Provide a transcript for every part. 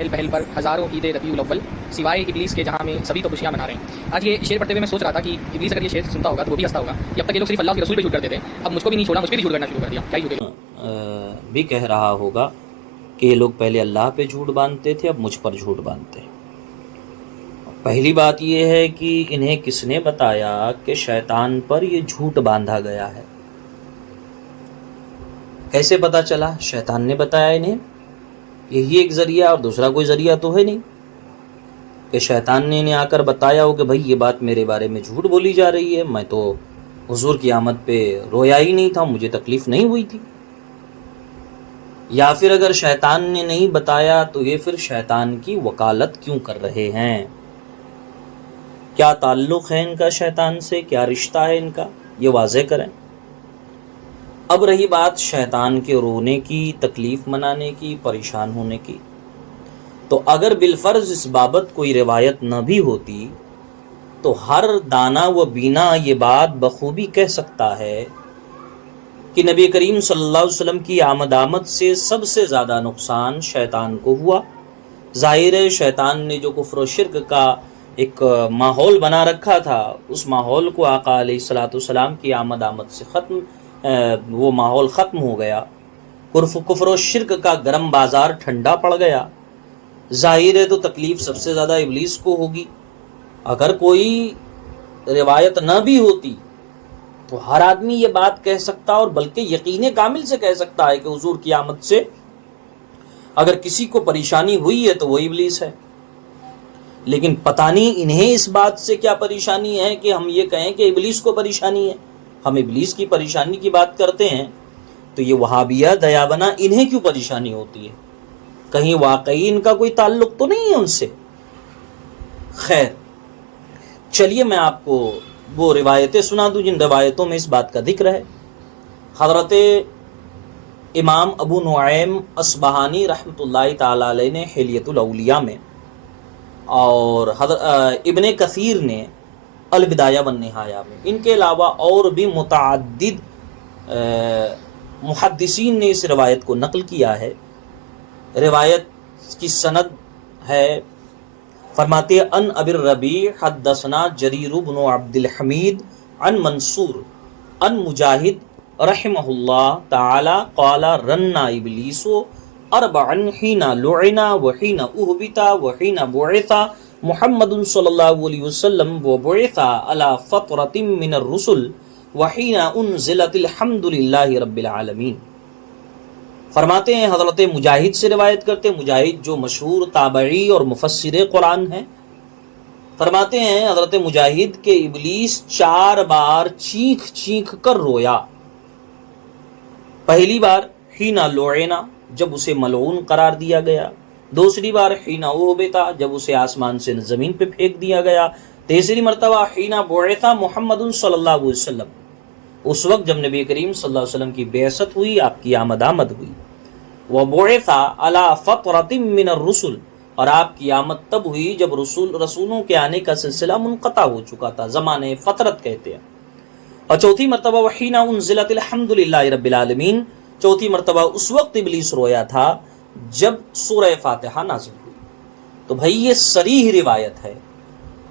پہل پر ہزاروں عید ربیع الاول سوائے ابلیس کے جہاں میں سبھی تو خوشیاں منا رہے ہیں۔ آج یہ شعر پڑھتے ہوئے میں سوچ رہا تھا کہ ابلیس اگر یہ شعر سنتا ہوگا تو وہ بھی ہنستا ہوگا کہ اب تک یہ لوگ صرف اللہ کے رسول پہ جھوٹ کرتے تھے، اب مجھ کو بھی نہیں چھوڑا، مجھ پہ بھی جھوٹ کرنا شروع کر دیا، کیا ہی جھوٹ بھی کہہ رہا ہوگا کہ یہ لوگ پہلے اللہ پہ جھوٹ باندھتے تھے، اب مجھ پر جھوٹ باندھتے ہیں۔ پہلی بات یہ ہے کہ انہیں کس نے بتایا کہ شیطان پر یہ جھوٹ باندھا گیا ہے؟ کیسے پتا چلا؟ شیطان نے بتایا انہیں، یہی ایک ذریعہ، اور دوسرا کوئی ذریعہ تو ہے نہیں کہ شیطان نے انہیں آ کر بتایا ہو کہ بھائی یہ بات میرے بارے میں جھوٹ بولی جا رہی ہے، میں تو حضور کی آمد پہ رویا ہی نہیں تھا، مجھے تکلیف نہیں ہوئی تھی۔ یا پھر اگر شیطان نے نہیں بتایا تو یہ پھر شیطان کی وکالت کیوں کر رہے ہیں؟ کیا تعلق ہے ان کا شیطان سے؟ کیا رشتہ ہے ان کا؟ یہ واضح کریں۔ اب رہی بات شیطان کے رونے کی، تکلیف منانے کی، پریشان ہونے کی، تو اگر بالفرض اس بابت کوئی روایت نہ بھی ہوتی تو ہر دانا و بینا یہ بات بخوبی کہہ سکتا ہے کہ نبی کریم صلی اللہ علیہ وسلم کی آمد سے سب سے زیادہ نقصان شیطان کو ہوا۔ ظاہر ہے شیطان نے جو کفر و شرک کا ایک ماحول بنا رکھا تھا، اس ماحول کو آقا علیہ الصلوۃ والسلام کی آمد سے وہ ماحول ختم ہو گیا، کفر و شرک کا گرم بازار ٹھنڈا پڑ گیا۔ ظاہر ہے تو تکلیف سب سے زیادہ ابلیس کو ہوگی۔ اگر کوئی روایت نہ بھی ہوتی تو ہر آدمی یہ بات کہہ سکتا، اور بلکہ یقین کامل سے کہہ سکتا ہے کہ حضور کی آمد سے اگر کسی کو پریشانی ہوئی ہے تو وہ ابلیس ہے۔ لیکن پتہ نہیں انہیں اس بات سے کیا پریشانی ہے کہ ہم یہ کہیں کہ ابلیس کو پریشانی ہے۔ ہم ابلیس کی پریشانی کی بات کرتے ہیں تو یہ وہابیہ دیابنا انہیں کیوں پریشانی ہوتی ہے؟ کہیں واقعی ان کا کوئی تعلق تو نہیں ہے ان سے؟ خیر، چلیے میں آپ کو وہ روایتیں سنا دوں جن روایتوں میں اس بات کا ذکر ہے۔ حضرت امام ابو نعیم اصبہانی رحمۃ اللہ تعالی علیہ نے حلیۃ الاولیاء میں، اور ابن کثیر نے البدایہ والنہایہ میں، ان کے علاوہ اور بھی متعدد محدثین نے اس روایت کو نقل کیا ہے۔ روایت کی سند ہے، فرماتے ان ابی الربیع حدثنا جریر بن عبد الحمید عن منصور عن مجاہد رحمہ اللہ تعالی قال رنا ابلیس اربعا حین لعنا وحین اہبط وحین بعث محمد صلی اللہ علیہ وسلم وبعث علی فطرۃ من الرسل وحین انزلت الحمد للہ رب العالمین۔ فرماتے ہیں حضرت مجاہد سے روایت کرتے، مجاہد جو مشہور تابعی اور مفسر قرآن ہیں، فرماتے ہیں حضرت مجاہد کہ ابلیس 4 بار چیخ چیخ کر رویا۔ پہلی بار حین لعنا، جب اسے ملعون قرار دیا گیا۔ دوسری بار حین اہبط، جب اسے آسمان سے زمین پہ پھینک دیا گیا۔ تیسری مرتبہ حین بعث محمد صلی اللہ علیہ وسلم، اس وقت جب نبی کریم صلی اللہ علیہ وسلم کی بعثت ہوئی، آپ کی آمد ہوئی۔ وبعث علی فطرۃ من الرسل، اور آپ کی آمد تب ہوئی جب رسولوں کے آنے کا سلسلہ منقطع ہو چکا تھا، زمانے فترت کہتے ہیں۔ اور چوتھی مرتبہ وحین انزلت الحمد للہ رب العالمین، چوتھی مرتبہ اس وقت ابلیس رویا تھا جب سورہ فاتحہ نازل ہوئی۔ تو بھائی یہ صریح روایت ہے،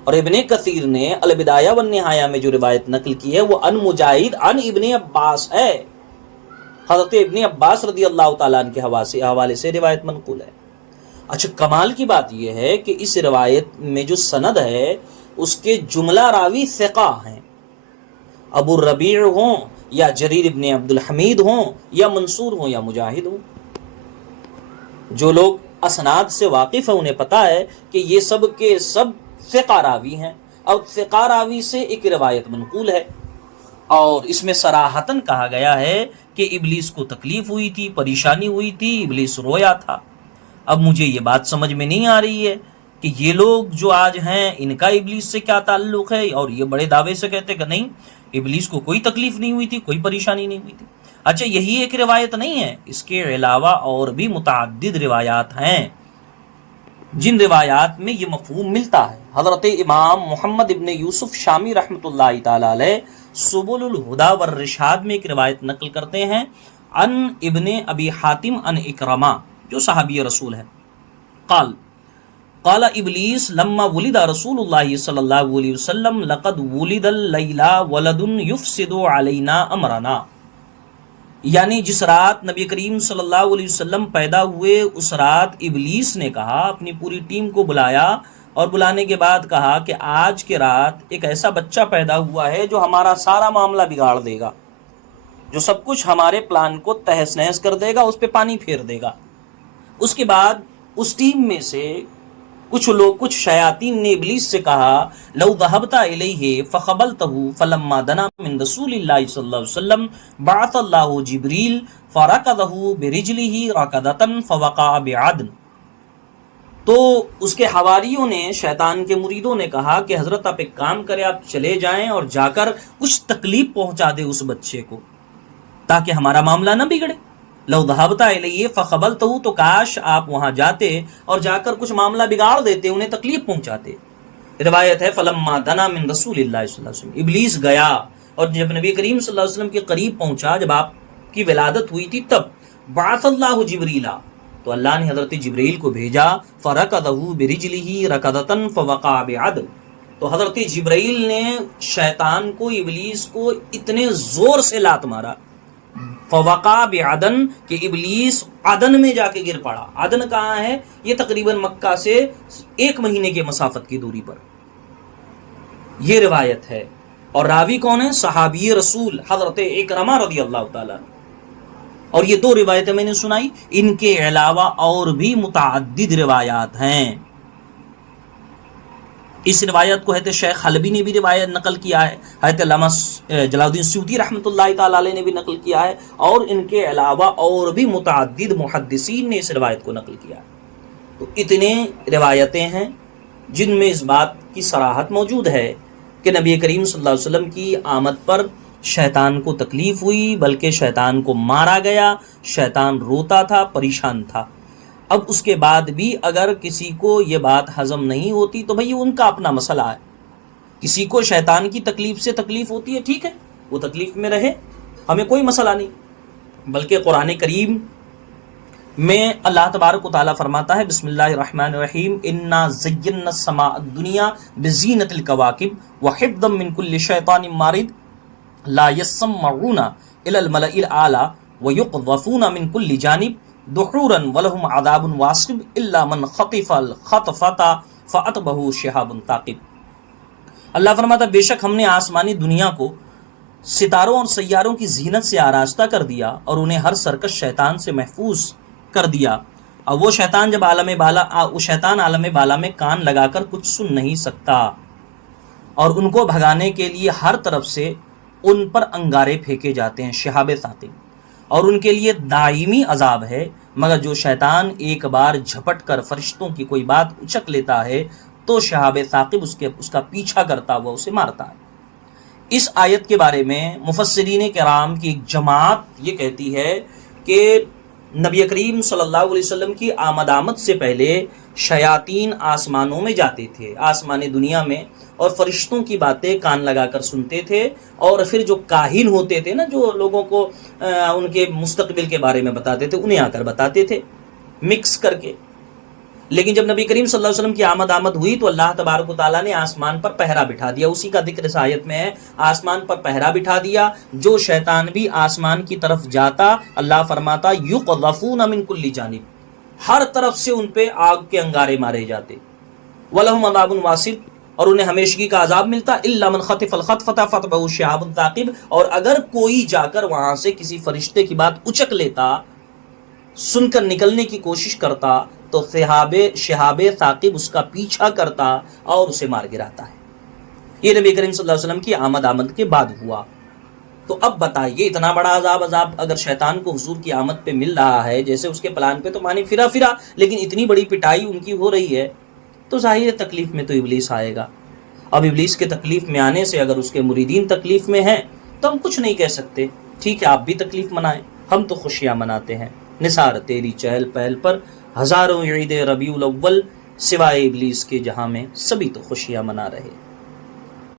اور ابن کثیر نے البدایہ والنہایہ میں جو روایت نقل کی ہے وہ ان مجاہد ان ابن عباس ہے، حضرت ابن عباس رضی اللہ تعالیٰ عنہ کے حوالے سے روایت منقول ہے۔ اچھا، کمال کی بات یہ ہے کہ اس روایت میں جو سند ہے اس کے جملہ راوی ثقہ ہیں، ابو الربیع ہوں یا جریر ابن عبد الحمید ہوں یا منصور ہوں یا مجاہد ہوں۔ جو لوگ اسناد سے واقف ہیں انہیں پتا ہے کہ یہ سب کے سب ثقہ راوی ہیں، اور ثقہ راوی سے ایک روایت منقول ہے، اور اس میں صراحتاً کہا گیا ہے کہ ابلیس کو تکلیف ہوئی تھی، پریشانی ہوئی تھی، ابلیس رویا تھا۔ اب مجھے یہ بات سمجھ میں نہیں آ رہی ہے کہ یہ لوگ جو آج ہیں ان کا ابلیس سے کیا تعلق ہے، اور یہ بڑے دعوے سے کہتے کہ نہیں ابلیس کو کوئی تکلیف نہیں ہوئی تھی، کوئی پریشانی نہیں ہوئی تھی۔ اچھا، یہی ایک روایت نہیں ہے، اس کے علاوہ اور بھی متعدد روایات ہیں جن روایات میں یہ مفہوم ملتا ہے۔ حضرت امام محمد ابن یوسف شامی رحمۃ اللہ تعالی علیہ سبل الہدی والرشاد میں ایک روایت نقل کرتے ہیں، ان ابن ابی حاتم ان اکرمہ، جو صحابی رسول ہے، قال ابلیس لما ولد رسول اللہ صلی اللہ علیہ وسلم لقد ولد اللیلہ ولد یفسد علینا امرنا، یعنی جس رات نبی کریم صلی اللہ علیہ وسلم پیدا ہوئے اس رات ابلیس نے کہا، اپنی پوری ٹیم کو بلایا اور بلانے کے بعد کہا کہ آج کے رات ایک ایسا بچہ پیدا ہوا ہے جو ہمارا سارا معاملہ بگاڑ دے گا، جو سب کچھ ہمارے پلان کو تہس نہس کر دے گا، اس پہ پانی پھیر دے گا۔ اس کے بعد اس ٹیم میں سے کچھ شیاطین نے ابلیس سے کہا لو ذهبت الیہ فقبلته فلما دنا من رسول اللہ صلی اللہ علیہ وسلم بعث اللہ جبریل فرکضه برجلہ رکضۃ فوقع بعدن۔ تو اس کے حواریوں نے، شیطان کے مریدوں نے کہا کہ حضرت آپ ایک کام کریں، آپ چلے جائیں اور جا کر کچھ تکلیف پہنچا دے اس بچے کو تاکہ ہمارا معاملہ نہ بگڑے۔ لو ذهبت الیہ فقبلته، تو کاش آپ وہاں جاتے اور جا کر کچھ معاملہ بگاڑ دیتے، انہیں تکلیف پہنچاتے۔ روایت ہے فلما دنا من رسول اللہ صلی اللہ علیہ وسلم، ابلیس گیا اور جب نبی کریم صلی اللہ علیہ وسلم کے قریب پہنچا، جب آپ کی ولادت ہوئی تھی، تب بعث اللہ جبریلا، تو اللہ نے حضرت جبریل کو بھیجا، فرکضہ برجلہ رکضۃ فوقع بعدن، تو حضرت جبریل نے شیطان کو، ابلیس کو اتنے زور سے لات مارا، فوقع بعدن، کہ ابلیس عدن میں جا کے گر پڑا۔ عدن کہاں ہے؟ یہ تقریباً مکہ سے 1 مہینے کے مسافت کی دوری پر یہ روایت ہے۔ اور راوی کون ہے؟ صحابی رسول حضرت اکرمہ رضی اللہ تعالیٰ۔ اور یہ 2 روایتیں میں نے سنائی، ان کے علاوہ اور بھی متعدد روایات ہیں۔ اس روایت کو حضرت شیخ حلبی نے بھی روایت نقل کیا ہے، حضرت علامہ جلال الدین سیوطی رحمۃ اللہ تعالی علیہ نے بھی نقل کیا ہے، اور ان کے علاوہ اور بھی متعدد محدثین نے اس روایت کو نقل کیا ہے۔ تو اتنے روایتیں ہیں جن میں اس بات کی صراحت موجود ہے کہ نبی کریم صلی اللہ علیہ وسلم کی آمد پر شیطان کو تکلیف ہوئی، بلکہ شیطان کو مارا گیا، شیطان روتا تھا، پریشان تھا۔ اب اس کے بعد بھی اگر کسی کو یہ بات ہضم نہیں ہوتی تو بھئی ان کا اپنا مسئلہ ہے۔ کسی کو شیطان کی تکلیف سے تکلیف ہوتی ہے، ٹھیک ہے، وہ تکلیف میں رہے، ہمیں کوئی مسئلہ نہیں۔ بلکہ قرآن کریم میں اللہ تبارک و تعالیٰ فرماتا ہے بسم اللہ الرحمن الرحیم انا زینا السماء الدنیا بزینۃ الکواکب وحفظا من کل شیطان مارد لا یسمعون الی الملأ الاعلی ویقذفون من کل جانب دحورا ولہم عذاب واصب الا من خطف الخطفۃ فاتبعہ شہاب ثاقب۔ اللہ فرماتا بے شک ہم نے آسمانی دنیا کو ستاروں اور سیاروں کی زینت سے آراستہ کر دیا اور انہیں ہر سرکش شیطان سے محفوظ کر دیا، اور وہ شیطان جب عالم بالا میں کان لگا کر کچھ سن نہیں سکتا، اور ان کو بھگانے کے لیے ہر طرف سے ان پر انگارے پھینکے جاتے ہیں، شہاب ثاقب، اور ان کے لیے دائمی عذاب ہے، مگر جو شیطان ایک بار جھپٹ کر فرشتوں کی کوئی بات اچک لیتا ہے تو شہاب ثاقب اس کا پیچھا کرتا ہوا اسے مارتا ہے۔ اس آیت کے بارے میں مفسرین کرام کی ایک جماعت یہ کہتی ہے کہ نبی کریم صلی اللہ علیہ وسلم کی آمد سے پہلے شیاطین آسمانوں میں جاتے تھے، آسمانی دنیا میں، اور فرشتوں کی باتیں کان لگا کر سنتے تھے، اور پھر جو کاہن ہوتے تھے نا، جو لوگوں کو ان کے مستقبل کے بارے میں بتاتے تھے، انہیں آ کر بتاتے تھے مکس کر کے۔ لیکن جب نبی کریم صلی اللہ علیہ وسلم کی آمد ہوئی تو اللہ تبارک و تعالیٰ نے آسمان پر پہرا بٹھا دیا، اسی کا ذکر اس آیت میں ہے، آسمان پر پہرا بٹھا دیا، جو شیطان بھی آسمان کی طرف جاتا، اللہ فرماتا یقذفون من کل جانب، ہر طرف سے ان پہ آگ کے انگارے مارے جاتے، وَلَهُمْ عَذَابٌ وَاصِبٌ، اور انہیں ہمیشگی کا عذاب ملتا، اِلَّا مَنْ خَطِفَ الْخَطْفَةَ فَأَتْبَعَهُ شِهَابٌ ثَاقِبٌ، اور اگر کوئی جا کر وہاں سے کسی فرشتے کی بات اچک لیتا، سن کر نکلنے کی کوشش کرتا، تو شہاب ثاقب اس کا پیچھا کرتا اور اسے مار گراتا ہے۔ یہ نبی کریم صلی اللہ علیہ وسلم کی آمد کے بعد ہوا۔ تو اب بتائیے اتنا بڑا عذاب اگر شیطان کو حضور کی آمد پہ مل رہا ہے، جیسے اس کے پلان پہ تو مانی پھرا لیکن اتنی بڑی پٹائی ان کی ہو رہی ہے، تو ظاہر تکلیف میں تو ابلیس آئے گا۔ اب ابلیس کے تکلیف میں آنے سے اگر اس کے مریدین تکلیف میں ہیں تو ہم کچھ نہیں کہہ سکتے، ٹھیک ہے آپ بھی تکلیف منائیں، ہم تو خوشیاں مناتے ہیں۔ نثار تیری چہل پہل پر ہزاروں عید ربیع الاول، سوائے ابلیس کے جہاں میں سبھی تو خوشیاں منا رہے۔